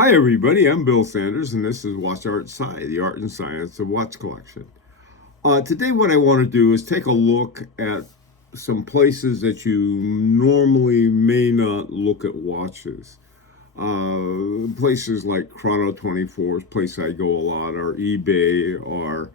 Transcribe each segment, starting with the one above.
Hi, everybody. I'm Bill Sanders, and this is Watch Art Sci, the art and science of watch collection. Today, what I want to do is take a look at some places that you normally may not look at watches. Places like Chrono 24 is a place I go a lot, or eBay, or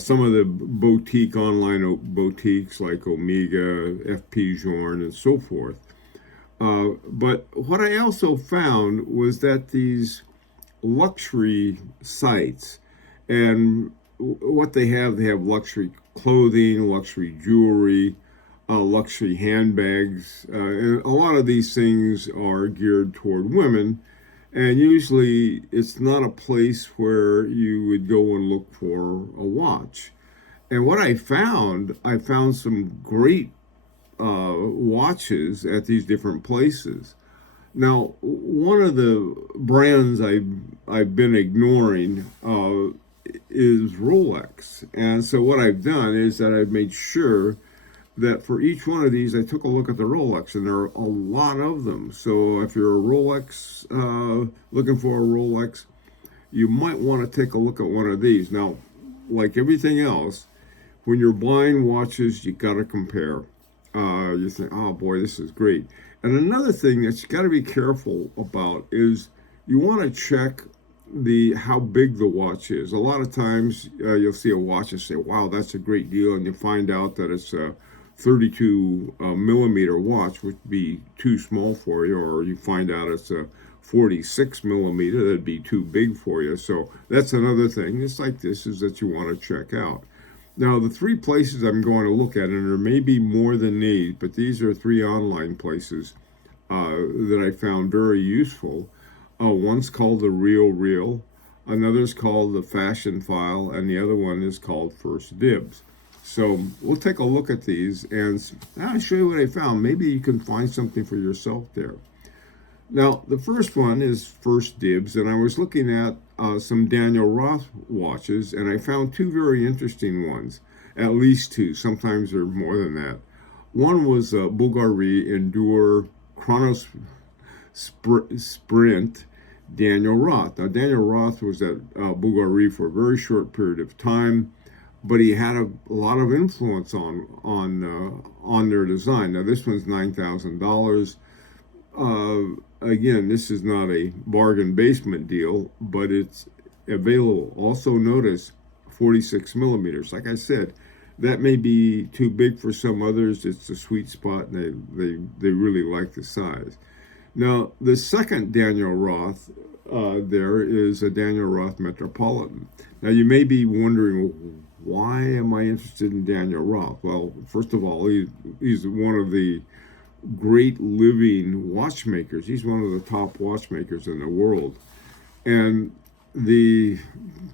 some of the online boutiques like Omega, FP Journe, and so forth. But what I also found was that these luxury sites and what they have luxury clothing, luxury jewelry, luxury handbags. And a lot of these things are geared toward women. And usually it's not a place where you would go and look for a watch. And what I found some great watches at these different places. Now, one of the brands I've been ignoring is Rolex, and so what I've done is that I've made sure that for each one of these, I took a look at the Rolex, and there are a lot of them. So if you're a Rolex looking for a Rolex, you might want to take a look at one of these. Now, like everything else, when you're buying watches, you got to compare. You think, oh boy, this is great. And another thing that you got to be careful about is you want to check the how big the watch is. A lot of times you'll see a watch and say, wow, that's a great deal, and you find out that it's a 32 millimeter watch, which would be too small for you, or you find out it's a 46 millimeter, that'd be too big for you. So that's another thing. It's like this is that you want to check out. Now, the three places I'm going to look at, and there may be more than these, but these are three online places that I found very useful. One's called the RealReal, another's called the Fashionphile, and the other one is called First Dibs. So we'll take a look at these, and I'll show you what I found. Maybe you can find something for yourself there. Now, the first one is First Dibs, and I was looking at some Daniel Roth watches, and I found two very interesting ones, at least two. Sometimes there are more than that. One was Bulgari Endure Chronos Sprint Daniel Roth. Now, Daniel Roth was at Bulgari for a very short period of time, but he had a lot of influence on their design. Now, this one's $9,000. Again, this is not a bargain basement deal, but it's available. Also notice 46 millimeters. Like I said, that may be too big for some others. It's a sweet spot, and they really like the size. Now, the second Daniel Roth there is a Daniel Roth Metropolitan. Now, you may be wondering, well, why am I interested in Daniel Roth? Well, first of all, he's one of the great living watchmakers. He's one of the top watchmakers in the world. And the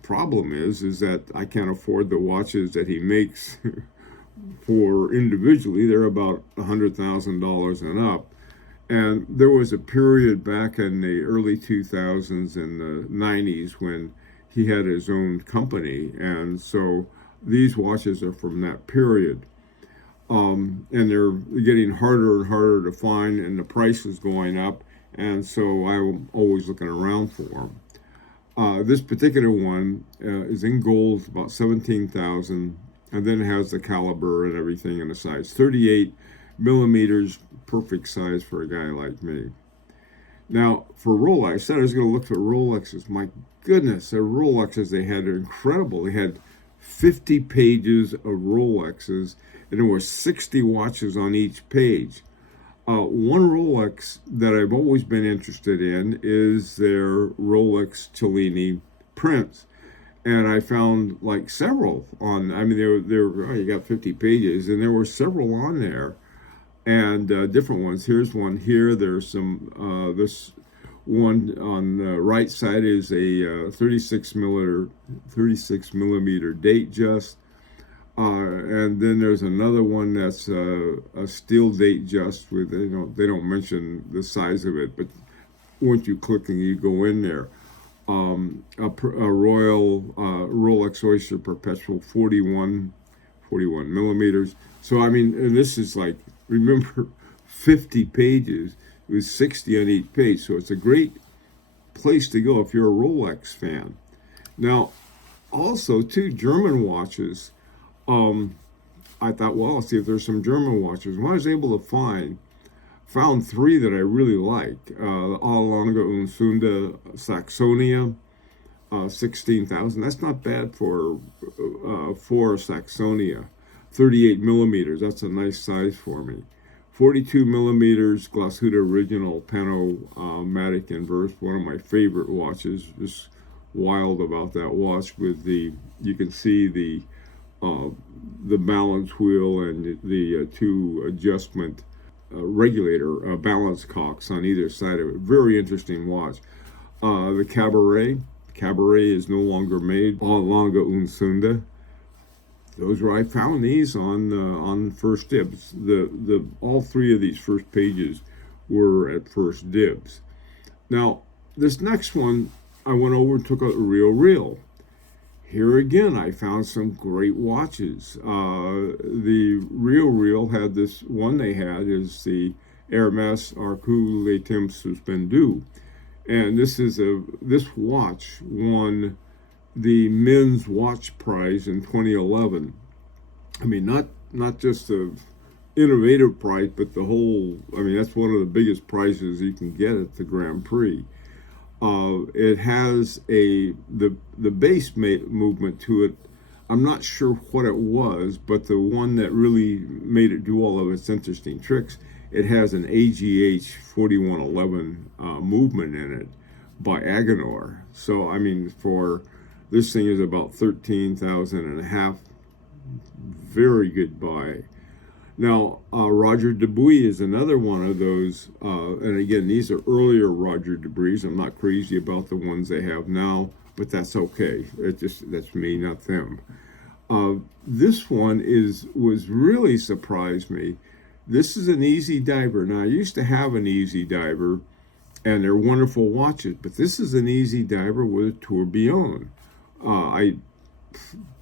problem is that I can't afford the watches that he makes for individually. They're about $100,000 and up. And there was a period back in the early 2000s and the 90s when he had his own company. And so these watches are from that period. And they're getting harder and harder to find, and the price is going up, and so I'm always looking around for them. This particular one is in gold, about 17,000, and then it has the caliber and everything in the size. 38 millimeters, perfect size for a guy like me. Now, for Rolex, I said I was going to look for Rolexes. My goodness, the Rolexes they had are incredible. They had 50 pages of Rolexes, and there were 60 watches on each page. One Rolex that I've always been interested in is their Rolex Cellini prints. And I found like several on, I mean, you got 50 pages, and there were several on there, and different ones. Here's one here. There's some, this one on the right side is a 36 millimeter date just. And then there's another one that's a steel date just with, they don't mention the size of it, but once you click and you go in there, a Royal Rolex Oyster Perpetual 41 millimeters. So I mean, and this is like, remember, 50 pages with 60 on each page. So it's a great place to go if you're a Rolex fan. Now, also, too, German watches. I thought, well, I'll see if there's some German watches. When I was able to found three that I really like. Alllange und Sunde Saxonia, 16,000. That's not bad for Saxonia. 38 millimeters. That's a nice size for me. 42 millimeters Glashütte Original Panomatic Inverse. One of my favorite watches. Just wild about that watch with you can see the balance wheel and the two adjustment regulator balance cocks on either side of it. Very interesting watch. The Cabaret is no longer made. Alllange und Sunde. Those were, I found these on First Dibs. All three of these first pages were at First Dibs. Now, this next one, I went over and took a RealReal. Here again, I found some great watches. The RealReal had this one they had is the Hermès Suspendu. And this watch won the men's watch prize in 2011. I mean, not just the innovative prize, but the whole, I mean, that's one of the biggest prizes you can get at the Grand Prix. It has the base movement to it. I'm not sure what it was, but the one that really made it do all of its interesting tricks, it has an AGH 4111 movement in it by Agenor. So, I mean, this thing is about 13,000 and a half. Very good buy. Now, Roger Dubuis is another one of those, and again, these are earlier Roger Dubuis. I'm not crazy about the ones they have now, but that's okay. That's me, not them. This one was really surprised me. This is an Easy Diver. Now, I used to have an Easy Diver, and they're wonderful watches, but this is an Easy Diver with a tourbillon.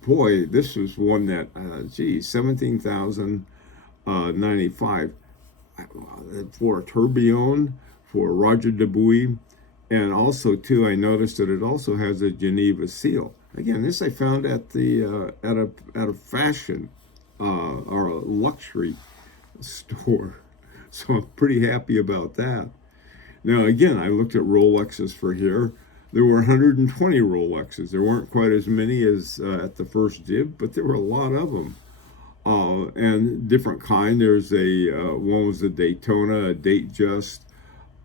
This was one that, 17,095 for a tourbillon for Roger Dubuis, and also too, I noticed that it also has a Geneva seal. Again, this I found at a fashion or a luxury store, so I'm pretty happy about that. Now, again, I looked at Rolexes for here. There were 120 Rolexes. There weren't quite as many as at the First Dib, but there were a lot of them. And different kind. There's one was a Daytona, a Datejust.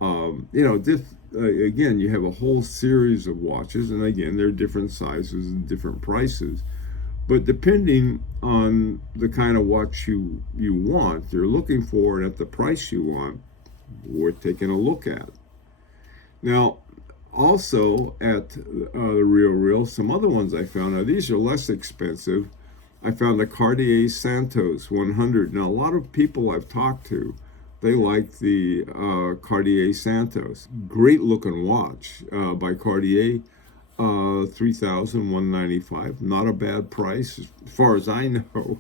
Again, you have a whole series of watches, and again, they're different sizes and different prices. But depending on the kind of watch you want, you're looking for, and at the price you want, worth taking a look at. Now, also at the RealReal, some other ones I found. Now, these are less expensive. I found the Cartier Santos 100. Now, a lot of people I've talked to, they like the Cartier Santos. Great looking watch by Cartier, $3,195. Not a bad price as far as I know.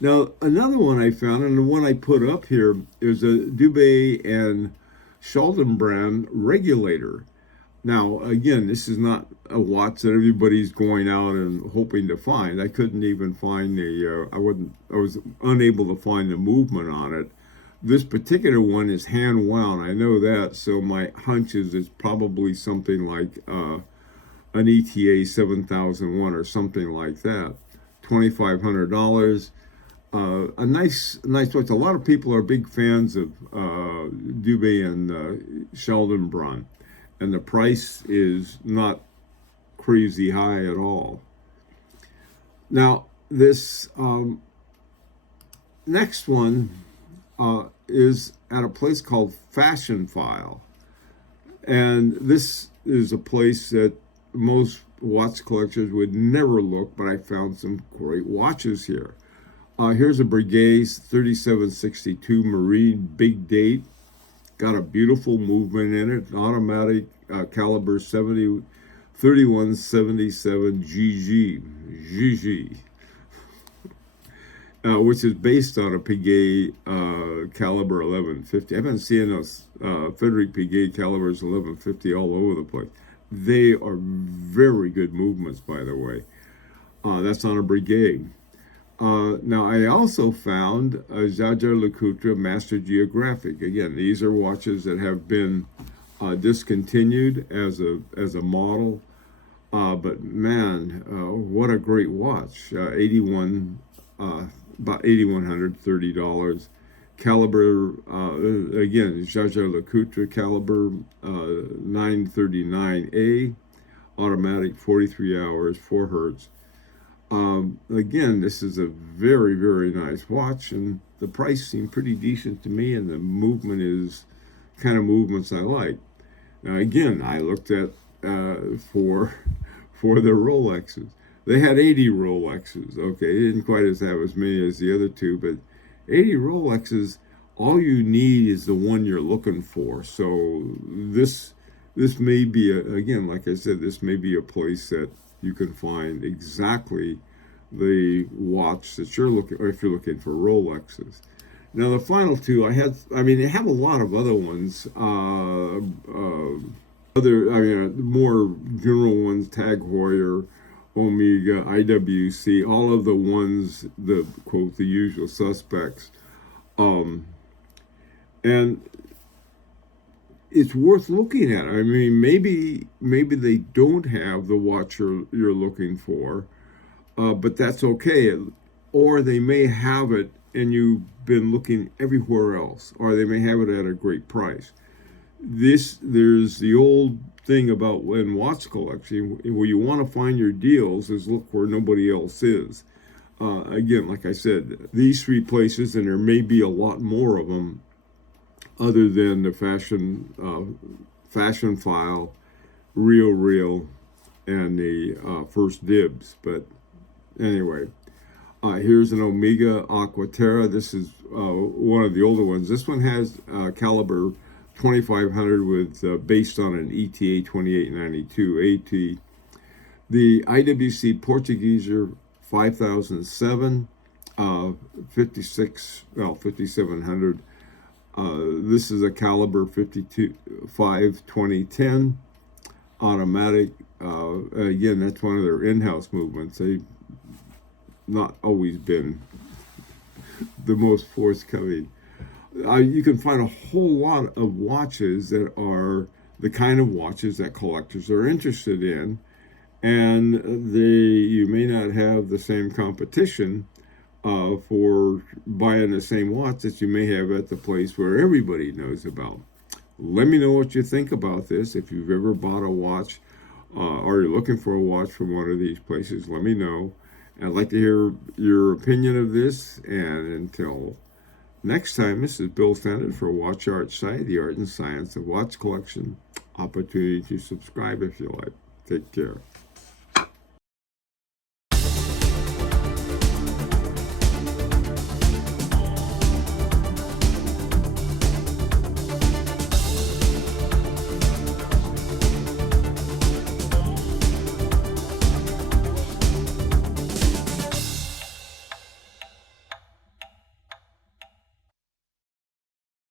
Now, another one I found, and the one I put up here, is a Dubé and Schaldenbrand regulator. Now, again, this is not a watch that everybody's going out and hoping to find. I couldn't even find I was unable to find the movement on it. This particular one is hand wound. I know that, so my hunch is it's probably something like an ETA 7001 or something like that. $2,500. A nice watch. A lot of people are big fans of Dubé and Schaldenbrand, and the price is not crazy high at all. Now, this next one is at a place called Fashionphile, and this is a place that most watch collectors would never look, but I found some great watches here. Here's a Breguet 3762 Marine Big Date. Got a beautiful movement in it. Automatic caliber 3177 GG, which is based on a Breguet caliber 1150. I've been seeing those Frederic Breguet calibers 1150 all over the place. They are very good movements, by the way. That's on a brigade. Now, I also found a Jaeger-LeCoultre Master Geographic. Again, these are watches that have been discontinued as a model. But man, what a great watch! About $8,130. Caliber, again, Jaeger-LeCoultre Caliber 939A, automatic, 43 hours, 4 hertz. Again, this is a very, very nice watch, and the price seemed pretty decent to me, and the movement is kind of movements I like. Now, again, I looked at for the Rolexes. They had 80 Rolexes. Okay, they didn't quite have as many as the other two, but 80 Rolexes. All you need is the one you're looking for. So this may be again, like I said, this may be a place that you can find exactly the watch that you're looking, or if you're looking for Rolexes. Now the final two, I have a lot of other ones. More general ones: Tag Heuer, Omega, IWC, all of the ones, the quote, the usual suspects. And it's worth looking at. I mean, maybe they don't have the watch you're looking for, but that's okay. Or they may have it and you've been looking everywhere else, or they may have it at a great price. There's the old thing about in watch collection, where you want to find your deals is look where nobody else is. Again, like I said, these 3 places, and there may be a lot more of them, other than the Fashionphile, RealReal, and the First Dibs. But anyway, here's an Omega Aquaterra. This is one of the older ones. This one has caliber 2500 with based on an ETA 2892 AT. The IWC Portugueser 5007, 5700. This is a caliber 2010 automatic. Again, that's one of their in-house movements. They've not always been the most forthcoming. You can find a whole lot of watches that are the kind of watches that collectors are interested in, and you may not have the same competition for buying the same watch that you may have at the place where everybody knows about. Let me know what you think about this. If you've ever bought a watch or you're looking for a watch from one of these places, let me know. I'd like to hear your opinion of this. And until next time, this is Bill Standard for Watch Art Site, the art and science of watch collection. Opportunity to subscribe if you like. Take care.